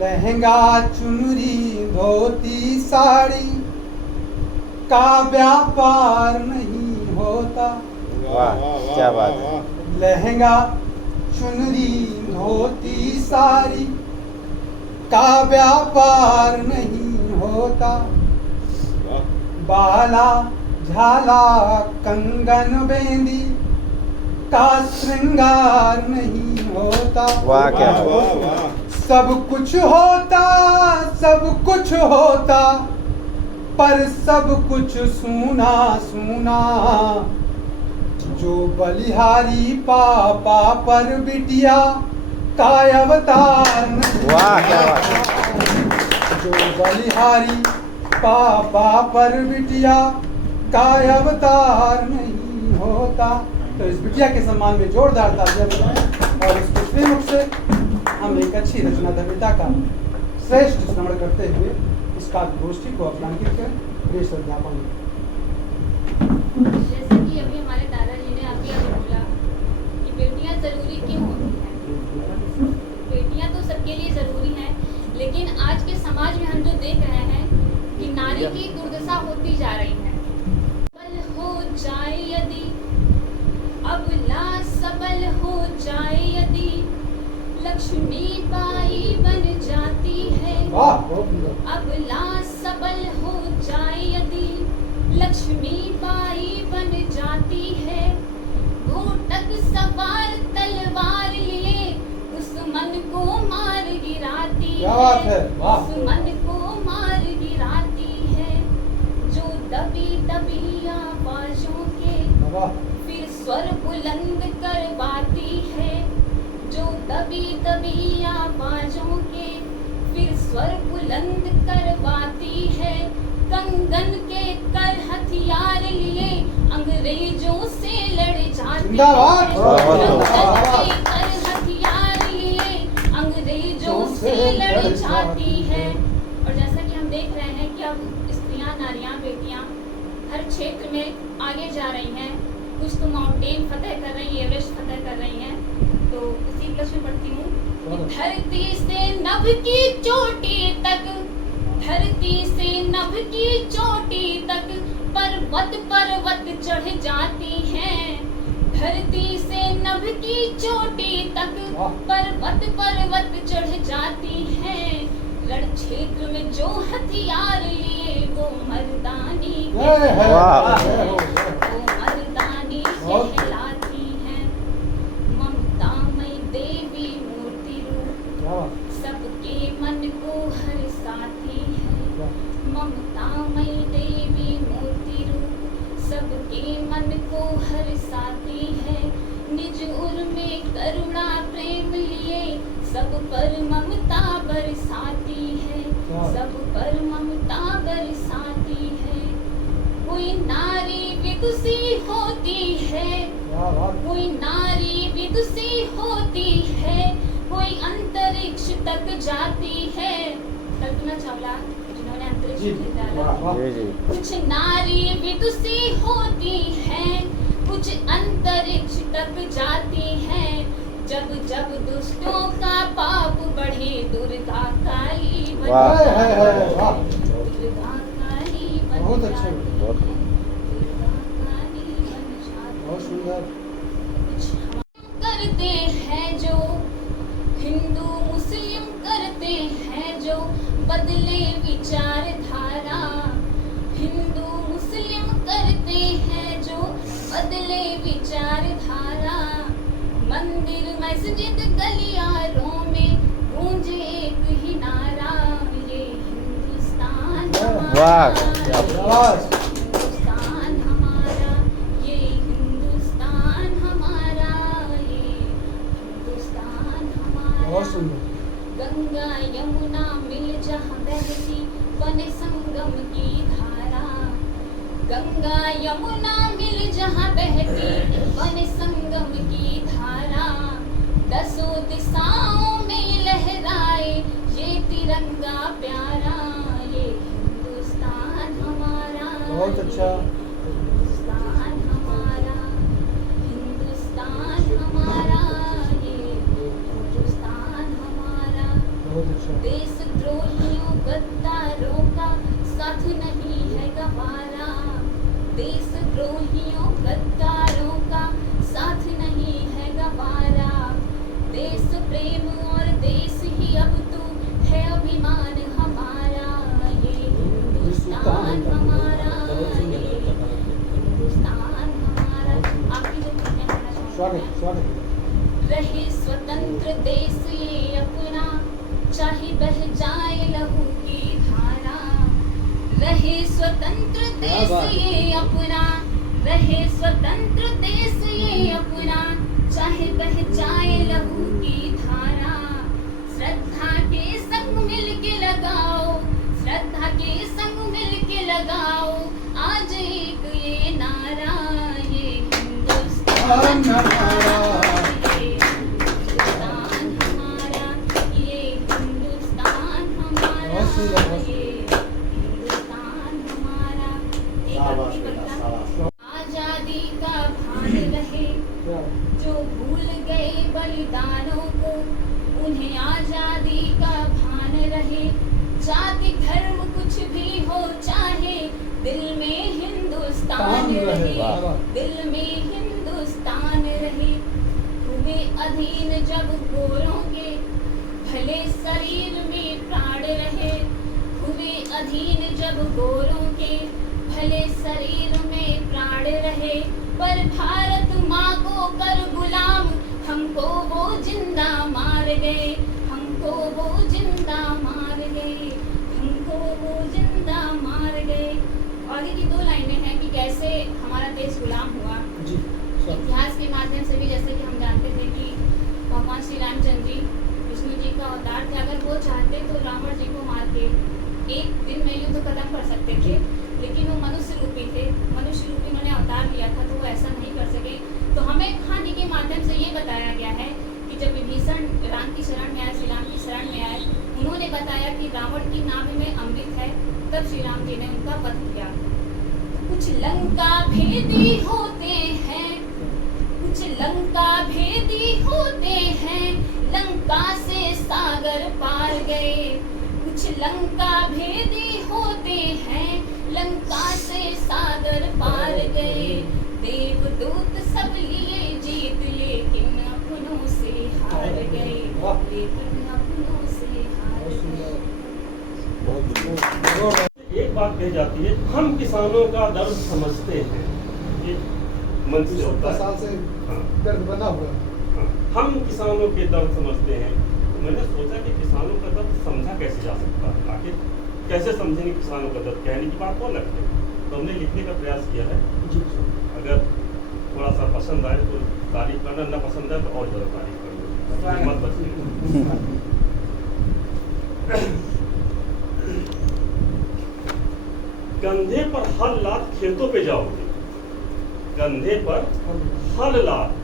लहंगा चुनरी धोती साड़ी का व्यापार नहीं होता। वाह क्या बात है। लहंगा चुनरी धोती साड़ी का व्यापार नहीं होता। बाला झाला कंगन बेंदी का श्रृंगार नहीं होता। वाह क्या बात है। सब कुछ होता, सब कुछ होता, पर सब कुछ सूना सूना। जो बलिहारी पापा पर बिटिया का अवतार नहीं। वाह क्या बात है। जो बलिहारी पापा पर बिटिया का अवतार नहीं होता। तो इस बिटिया के सम्मान में जोरदार तालियां बजाएं और इसके श्रीमुख से हम एक अच्छी रचना कविता का श्रेष्ठ श्रवण करते हुए इस काव्य गोष्ठी को अपनांकित करें। प्रिय श्रद्धापन। जैसे कि अभी हमारे दादाजी ने अभी बोला कि बेटियां जरूरी क्यों होती हैं। बेटियां तो सबके लिए जरूरी हैं, लेकिन आज के समाज में हम जो देख रहे हैं कि नारी की दुर्दशा होती जा रही है। सबल हो जाए यदि, अबला सबल हो जाए यदि, लक्ष्मी बाई बन जाती है। अबला सबल हो जाए यदि, लक्ष्मी बाई बन जाती है। घोटक सवार तलवार लिए दुश्मन को मार गिराती है। दुश्मन को मार गिराती है। जो दबी दबी आवाजों के फिर स्वर बुलंद करवाती है। जो दबी दबी आवाजों के फिर स्वर बुलंद करवाती है। कंगन के कर हथियार लिए अंग्रेजों से लड़ जाती है। कंगन के कर हथियार लिए अंग्रेजों से लड़ जाती है। और जैसा कि हम देख रहे हैं कि अब स्त्रियां, नारियां, बेटियां हर क्षेत्र में आगे जा रही हैं। कुछ तो माउंटेन फतेह कर रही है, एवरेस्ट फतेह कर रही हैं। तो इसी प्लस में पढ़ती हूँ। धरती से नभ की चोटी तक, धरती से नभ की चोटी तक पर्वत पर्वत चढ़ जाती हैं। धरती से नभ की चोटी तक पर्वत पर्वत चढ़ जाती हैं। रण क्षेत्र में जो हथियार लिए वो मर्दानी मर्दानी कहलाती हैं। ममतामयी देवी मूर्ति रूप सबके मन को हरसाती है। ममतामयी देवी मूर्ति रूप सबके मन को हरसाती है। निज उर में करुणा प्रेम लिए सब पर ममता बरसाती है। सब पर ममता बरसाती है। कोई नारी विदुषी होती है, कोई नारी विदुषी होती है, कोई अंतरिक्ष तक जाती है। कल्पना चावला जिन्होंने अंतरिक्ष में डाला। कुछ नारी विदुषी होती है, कुछ अंतरिक्ष तक जाती है। जब जब दुष्टों का पाप बढ़े दुर्गा काली बन जाती है। दुर्गा काली बन जाती है। दुर्गा काली बन जाती है। कुछ करते हैं जो हिंदू मुस्लिम करते हैं जो बदले विचारधारा। हिंदू मुस्लिम करते हैं जो बदले विचारधारा। मंदिर मस्जिद गलियारों में गूंजे एक ही नारा, ये हिंदुस्तान हमारा, हिंदुस्तान हमारा, ये हिंदुस्तान हमारा, ये हिंदुस्तान हमारा। गंगा यमुना मिल जहाँ बहती बने संगम की धारा। गंगा यमुना मिल जहाँ बहती बने संगम की धारा। दसों दिशाओं में लहराए ये तिरंगा प्यारा, ये हिंदुस्तान हमारा। बहुत अच्छा। हिंदुस्तान हमारा, हिंदुस्तान हमारा, ये हिंदुस्तान हमारा। देशद्रोहियों गद्दारों का साथ नहीं है गवारा। देशद्रोहियों गद्दारों का साथ नहीं है गवारा। देश प्रेम और देश ही अब तो है अभिमान हमारा। ये हिंदुस्तान हमारा, ये हिंदुस्तान हमारा। आपकी जो मैं कहना चाहूँगी, स्वागत स्वागत। रहे स्वतंत्र देश ये अपना, चाहे बह जाए लहू की धारा। रहे स्वतंत्र देश ये अपना, रहे स्वतंत्र देश ये अपना, चाहे बह जाए लहू की धारा। श्रद्धा के संग मिल के लगाओ, श्रद्धा के संग मिल के लगाओ आज एक ये नारा। ये हिंदुस्तान हमारा, ये हिंदुस्तान हमारा, ये हिंदुस्तान हमारा, ये हिंदुस्तान हमारा। एक आखिरी कविता। आजादी का भान रहे जो भूल गए बलिदानों को, उन्हें आजादी का भान रहे। जाति धर्म कुछ भी हो चाहे, दिल में हिंदुस्तान रहे, दिल में हिंदुस्तान रहे। हुए अधीन जब गोरों के, भले शरीर में प्राण रहे। हुए अधीन जब गोरों के, भले शरीर में प्राण रहे। पर भारत माँ को कर गुलाम, हमको वो जिंदा मार गए, हमको वो जिंदा मार गए, हमको वो जिंदा मार गए। आगे की दो लाइनें हैं कि कैसे हमारा देश गुलाम हुआ। जी इतिहास के माध्यम से भी, जैसे कि हम जानते थे कि भगवान श्री रामचंद्र जी विष्णु जी का अवतार थे। अगर वो चाहते तो रावण जी को मार के एक दिन में युद्ध खत्म कर सकते थे, लेकिन वो मनुष्य रूपी थे, मनुष्य रूपी उन्होंने अवतार लिया था, तो वो ऐसा नहीं कर सके। तो हमें कहानी के माध्यम से ये बताया गया है कि जब विभीषण राम की शरण में आए, श्री राम की शरण में आए, उन्होंने बताया कि रावण की नाभि में अमृत है, तब श्री राम जी ने उनका वध किया। कुछ लंका भेदी होते हैं, कुछ लंका भेदी होते हैं, लंका से सागर पार गए। कुछ लंका भेदी होते हैं, लंका से सागर पार गए। देवदूत सब लिए जीत, लेकिन अपनों से हार गए, लेकिन अपनों से हार गए। एक बात कही जाती है, हम किसानों का दर्द समझते हैं। ये मन से होता 70 है। साल से हाँ। दर्द बना हुआ। हाँ, हम किसानों के दर्द समझते हैं। तो मैंने सोचा कि किसानों का दर्द समझा कैसे जा सकता है, आखिर कैसे समझेंगे किसानों का दर्द। कहने की बात और लगती है, तो हमने लिखने का प्रयास किया है। अगर थोड़ा सा पसंद आए तो तारीफ करना, न पसंद आए तो और ज़्यादा तारीफ करना, मत बचना। कंधे पर हल लाद खेतों पे जाओगे, कंधे पर हल लाद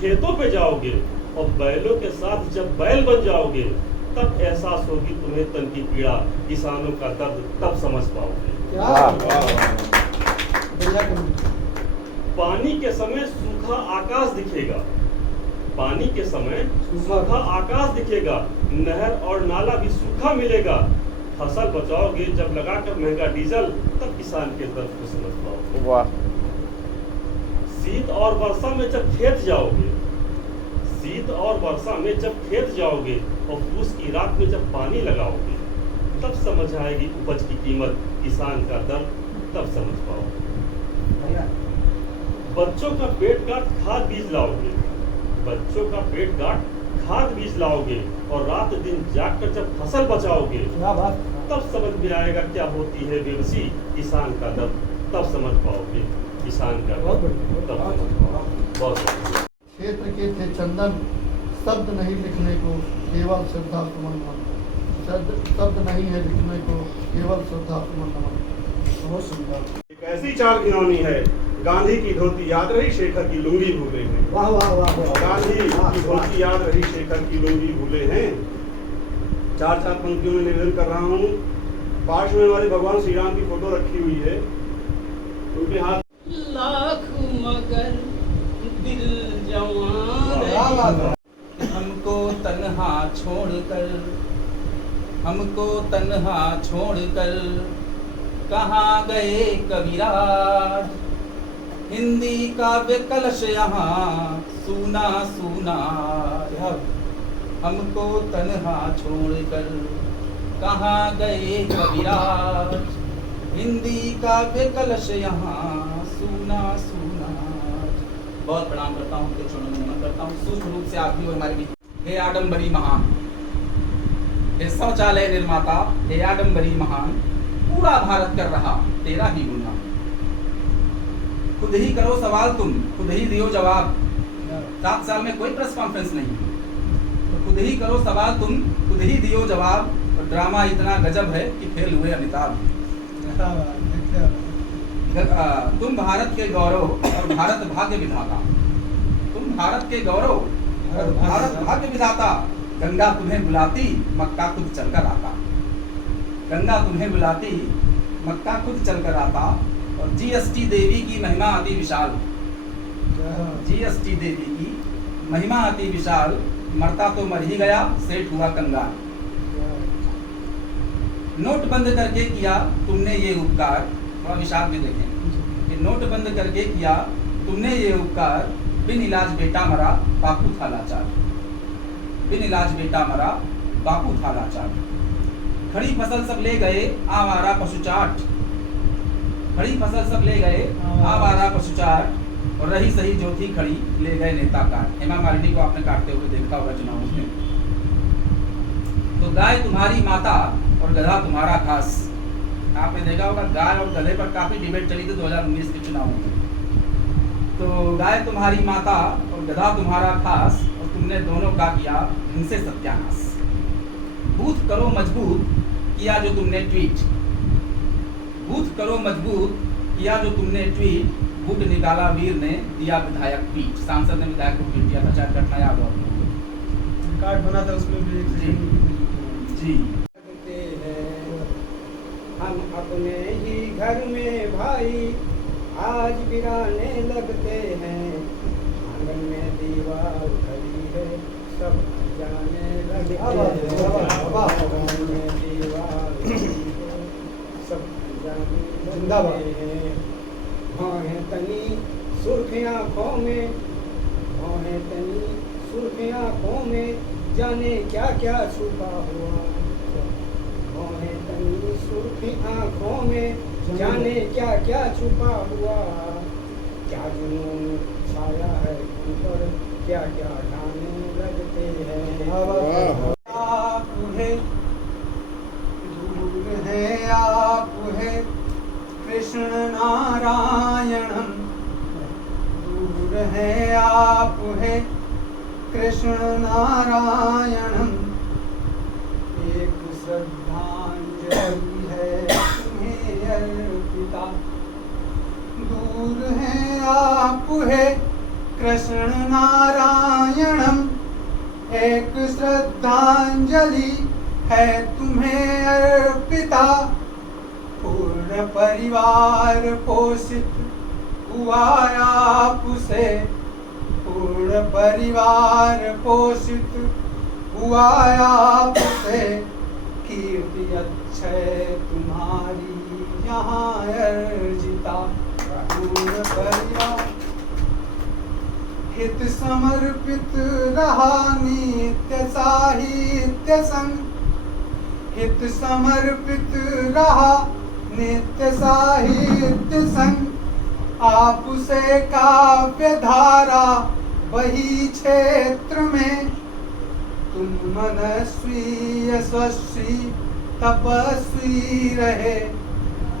खेतों पे जाओगे, और बैलों के साथ जब बैल बन जाओगे, तब एहसास होगी तुम्हें तन की पीड़ा, किसानों का दर्द तब समझ पाओगे। क्या बढ़िया कविता। पानी के समय सूखा आकाश दिखेगा, पानी के समय सूखा आकाश दिखेगा, नहर और नाला भी सूखा मिलेगा। फसल बचाओगे जब लगाकर महंगा डीजल, तब किसान के दर्द को समझ पाओगे। वाह। शीत और वर्षा में जब खेत जाओगे, शीत और वर्षा में जब खेत जाओगे, और फूस की रात में जब पानी लगाओगे, तब समझ आएगी उपज की कीमत, किसान का दर्द तब समझ पाओगे। बच्चों का पेट काट खाद बीज लाओगे, बच्चों का पेट काट खाद बीज लाओगे, और रात दिन जागकर जब फसल बचाओगे, क्या बात। तब समझ में आएगा क्या होती है बेबसी, किसान का दर्द तब समझ पाओगे, किसान का बहुत दर्द बढ़िया। तब समझ पाओगे। बहुत बढ़िया। क्षेत्र के थे चंदन, शब्द नहीं लिखने को, केवल श्रद्धा सुमन नमन। शब्द नहीं है लिखने को, केवल श्रद्धा सुमन नमन। बहुत सुंदर। एक ऐसी चाल घिनौनी है, गांधी की धोती याद रही, शेखर की लुंगी भूले हैं। वाह वाह वाह वाह। गांधी की धोती याद रही, शेखर की लुंगी भूले हैं। चार चार पंक्तियों में निवेदन कर रहा हूँ। पार्श्व में हमारे भगवान श्री राम की फोटो रखी हुई है, उनके हाथ लाख मगर दिल जवान वाह वाह वाह। हमको तन्हा छोड़कर हमको तन्हा छोड़कर कहाँ गए कबीराज। हिंदी काव्य कलश यहाँ सूना सूना। हमको तन्हा छोड़कर कहाँ गए कबीराज। हिंदी काव्य कलश यहाँ सूना सूना। बहुत प्रणाम करता हूँ, उनके चरणों में नमन करता हूँ। सूक्ष्म रूप से आप भी हो हमारे बीच। हे आडम्बरी महान, हे शौचालय निर्माता, हे आडम्बरी महान, पूरा भारत कर रहा तेरा ही गुणगान। खुद ही करो सवाल तुम, खुद ही दियो जवाब। 7 साल में कोई प्रेस कॉन्फ्रेंस नहीं, तो खुद ही करो सवाल तुम, खुद ही दियो जवाब। और ड्रामा इतना गजब है कि फेल हुए अमिताभ। तुम भारत के गौरव और भारत भाग्य विधाता। तुम भारत के गौरव और भारत भाग्य विधाता। गंगा तुम्हें बुलाती, मक्का खुद चलकर आता। गंगा तुम्हें बुलाती, मक्का खुद चलकर आता। और जीएसटी देवी की महिमा अति विशाल। जीएसटी देवी की महिमा अति विशाल। मरता तो मर ही गया, सेठ हुआ कंगाल। नोट बंद करके किया तुमने ये उपकार। थोड़ा विशाल भी देखें कि नोट बंद करके किया तुमने ये उपकार। बिन इलाज बेटा मरा, बापू था लाचार। बिन इलाज बेटा मरा, बापू था लाचार। खड़ी फसल सब ले गए, आवारा पशु चाट। खड़ी फसल सब ले गए, आवारा पशु चाट। और रही सही जो थी खड़ी, ले गए नेता काट। हेमा मालिनी को आपने काटते हुए देखा होगा चुनाव में। तो गाय तुम्हारी माता और गधा तुम्हारा खास। आपने देखा होगा गाय और गधे पर काफी डिबेट चली थी 2019 के चुनाव में। तो गाय तुम्हारी माता और गधा तुम्हारा खास। और तुमने दोनों का किया इनसे सत्यानाश। बूथ करो मजबूत किया जो तुमने ट्वीट। बूथ करो मजबूत किया जो तुमने ट्वीट। गुट निकाला वीर ने, दिया विधायक पीठ। सांसद ने विधायक को पीट दिया था, शायद घटना याद हो। कार्ड बना था उसमें भी जी हम अपने ही घर में भाई आज गिराने लगते हैं। आंगन में दीवार खड़ी है, सब जाने लगते हैं। आंगन में दीवार खड़ी है, सब जाने लगते हैं। भौहें तनी सुर्ख आँखों में, भौहें तनी सुर्ख आँखों में, जाने क्या क्या छुपा हुआ। भौहें तनी सुर्खी आँखों में, जाने क्या क्या छुपा हुआ। क्या जुनून छाया है उन पर, क्या क्या गाने लगते हैं। आप है दूर है, आप है कृष्ण नारायणम। दूर है, आप है कृष्ण नारायणम। एक श्रद्धांजलि है तुम्हें अर्पिता। दूर है, आप है कृष्ण नारायणम। एक श्रद्धांजलि है तुम्हें अर्पिता। पूर्ण परिवार पोषित हुआ आपसे। पूर्ण परिवार पोषित हुआ आपसे। कीर्ति अक्षय तुम्हारी यहाँ अर्जिता। पूर्ण परिवार हित समर्पित रहा नित्य साहित्य संग। हित समर्पित रहा नित्य साहित्य संग। आपसे काव्य धारा वही क्षेत्र में। तुम मनस्वी यशस्वी तपस्वी रहे।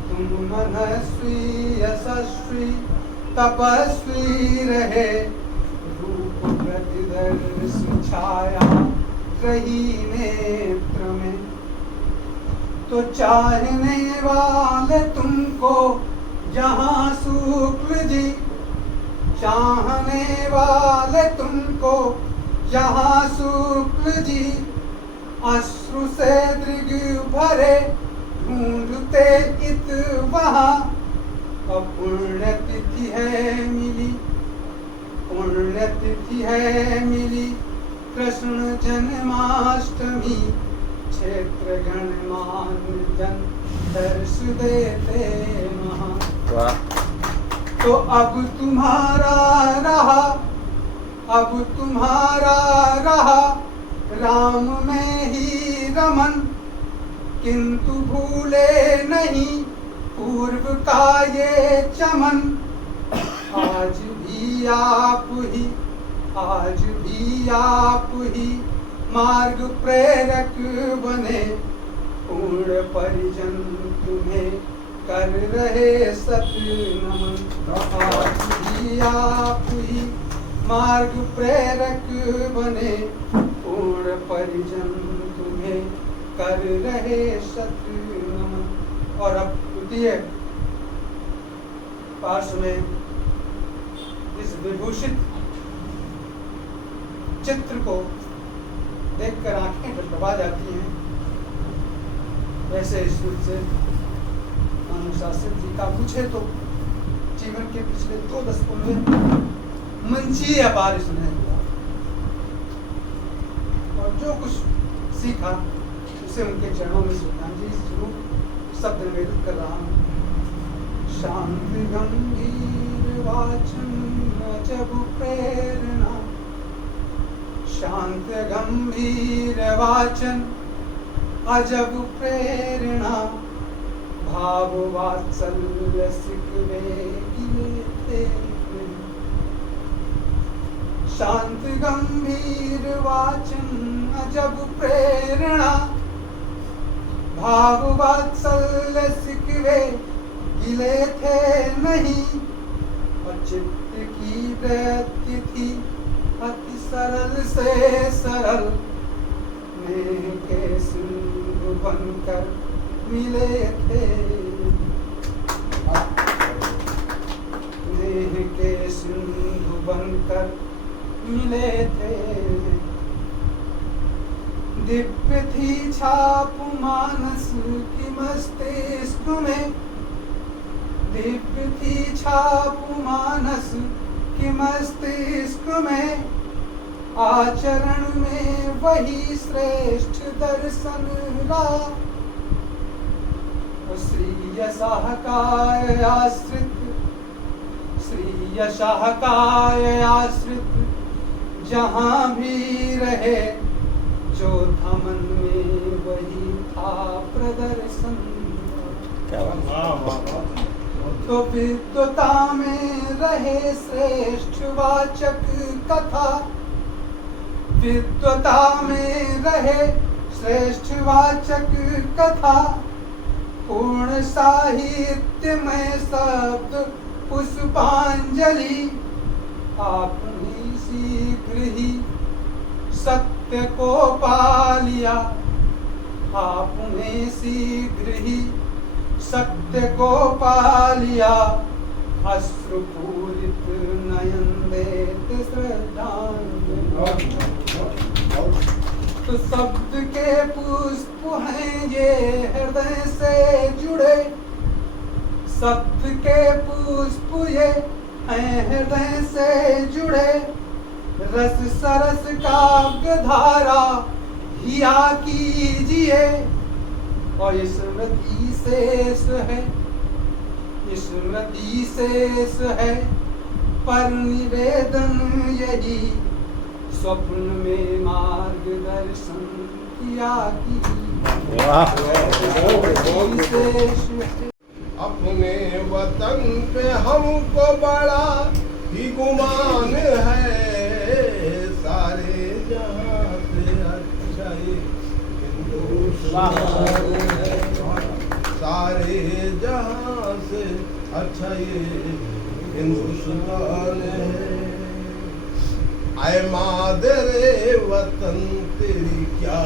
तुम मनस्वी यशस्वी तपस्वी रहे। रूप प्रतिदर्शी छाया रही नेत्र में। तो चाहने वाले तुमको जहाँ शुक्ल जी। चाहने वाले तुमको जहाँ शुक्ल जी। अश्रु से दृग भरे ढूंढते इत वहाँ। पुण्य तिथि है मिली, पुण्य तिथि है मिली। कृष्ण जन्माष्टमी क्षेत्र गणमान जन दर्श देते महान। वाह तो अब तुम्हारा रहा राम में ही रमन, किंतु भूले नहीं पूर्व का ये चमन। आज भी आप ही मार्ग प्रेरक बने, पूर्ण परिजन तुम्हें कर रहे सत नमन। आज भी आप ही मार्ग प्रेरक बने, पूर्ण परिजन तुम्हें कर रहे सत नमन। और अब द्वितीय पार्श्व में इस विभूषित चित्र को देखकर आंखें डबडबा जाती हैं। वैसे इस रूप से अनुशासित जी का मुझे तो जीवन के पिछले 2 दशकों में मंची अपार सुनाया हुआ, और जो कुछ सीखा उसे उनके चरणों में श्रद्धांजलि स्वरूप शब्द निवेदित कर रहा हूँ। शांत गंभीर वाचन अजब प्रेरणा, शांत गंभीर वाचन अजब प्रेरणा, भाव वात्सल्य सिकवे गिले। शांत गंभीर वाचन अजब प्रेरणा, भाव वात्सल्य सिकवे गिले थे नहीं। और चित्त की वृत्ति थी अति सरल से सरल, नेह के सिंधु बनकर मिले थे। नेह के सिंधु बनकर मिले थे। दिव्य थी छाप मानस की मस्तिष्क में, दिव्य थी छाप मानस की मस्तिष्क में। आचरण में वही श्रेष्ठ दर्शन रहा। श्री यशाहकाय आश्रित, श्री यशाहकाय आश्रित जहाँ भी रहे, जो था मन में वही था प्रदर्शन। क्या बात है। तो विद्वता में रहे श्रेष्ठ वाचक कथा, विद्वता में रहे श्रेष्ठ वाचक कथा। पूर्ण साहित्य में शब्द पुष्पांजलि, आपने शीघ्र ही सत्य को पा लिया। आपने शीघ्र ही सत्य को पा लिया। अश्रुपूरित नयन देत श्रद्धांजलि। तो शब्द के पुष्प हैं ये हृदय से जुड़े, शब्द के पुष्प ये हैं हृदय से जुड़े। रस सरस काव्य धारा हिया कीजिए, और स्मृति शेष है, स्मृति शेष है, पर निवेदन यही स्वप्न में मार्गदर्शन किया की। अपने वतन पे हमको बड़ा ही गुमान है, सारे जहां से अच्छा ये हिंदुस्तान है, सारे जहां से अच्छा ये हिंदुस्तान है। आए मादरे वतन तेरी क्या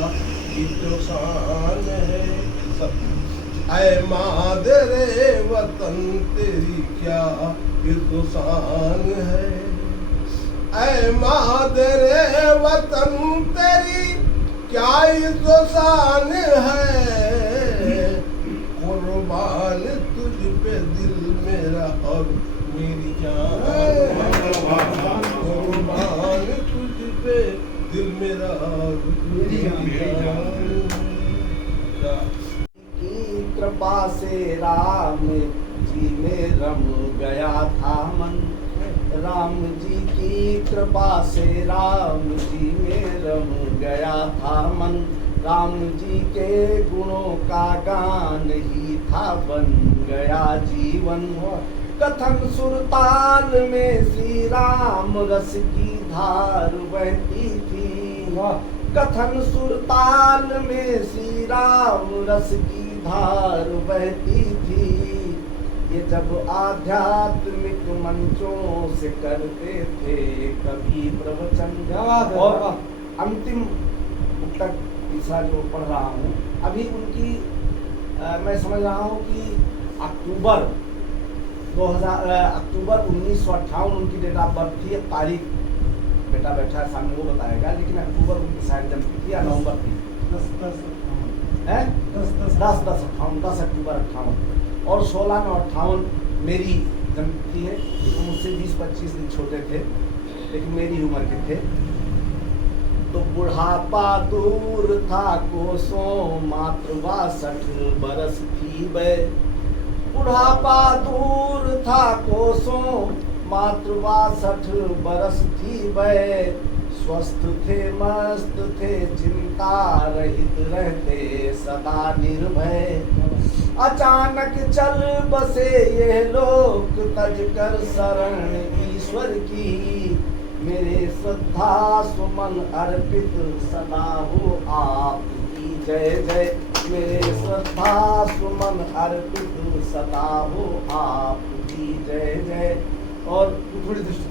शान है, आए मादरे वतन तेरी क्या शान है। ऐ मादरे वतन तेरी क्या शान है। कुर्बान तुझ पे दिल मेरा और मेरी जान, कुर्बान तुझ पे दिल मेरा और मेरी जान। की कृपा से राम जी में रम गया था मन, राम जी की कृपा से राम जी में रम गया था मन, राम जी के गुणों का गान ही था बन गया जीवन। कथन सुरताल में श्री राम रस की धार बहती थी, कथन सुरताल में श्री राम रस की धार बहती थी। ये जब आध्यात्मिक मंचों से करते थे कभी प्रवचन। और अंतिम तक तीसरा जो पढ़ रहा हूँ अभी उनकी मैं समझ रहा हूँ कि अक्टूबर 1958 उनकी डेट ऑफ बर्थ थी। तारीख बेटा बैठा है सामने वो बताएगा, लेकिन अक्टूबर उनकी शायद जन्मतिथि थी या नवंबर थी। 10 अक्टूबर 58 और 16 में 58 मेरी जन्मतिथि है। तो मुझसे 20-25 दिन छोटे थे लेकिन मेरी उम्र के थे। तो बुढ़ापा दूर था कोसों मात्र 62 बरस थी वे, बुढ़ापा दूर था कोसों मात्र 62 बरस थी वे। स्वस्थ थे मस्त थे चिंता रहित रहते सदा निर्भय। अचानक चल बसे ये लोक तज कर शरण ईश्वर की, मेरे श्रद्धा सुमन अर्पित सदा हो आपकी जय जय। मेरे श्रद्धा सुमन अर्पित सदा हो आपकी जय जय। और थोड़ी दृष्टि